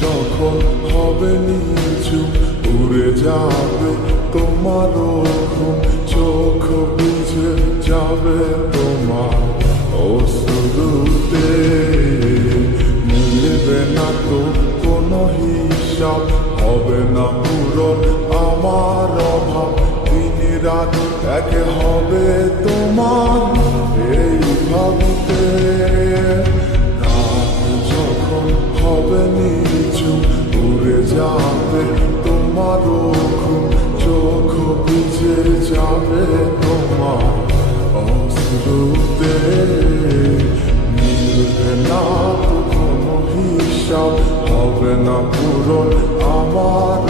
যখন হবে নিচু উড়ে যাবে তোমার ঘুম, চোখ বুঝে যাবে তোমার অশ্রুতে। মিলবে না তো কোনো হিসাব, হবে না পূরণ আমার অভাব। দিন রাত এক হবে তোমার এই ভাবতে। রাত যখন হবে নিচু উড়ে যাবে তোমার ঘুম, চোখ বুঝে যাবে তোমার অশ্রুতে। মিলবে না তো কোনো হিসাব, হবে না পূরণ আমার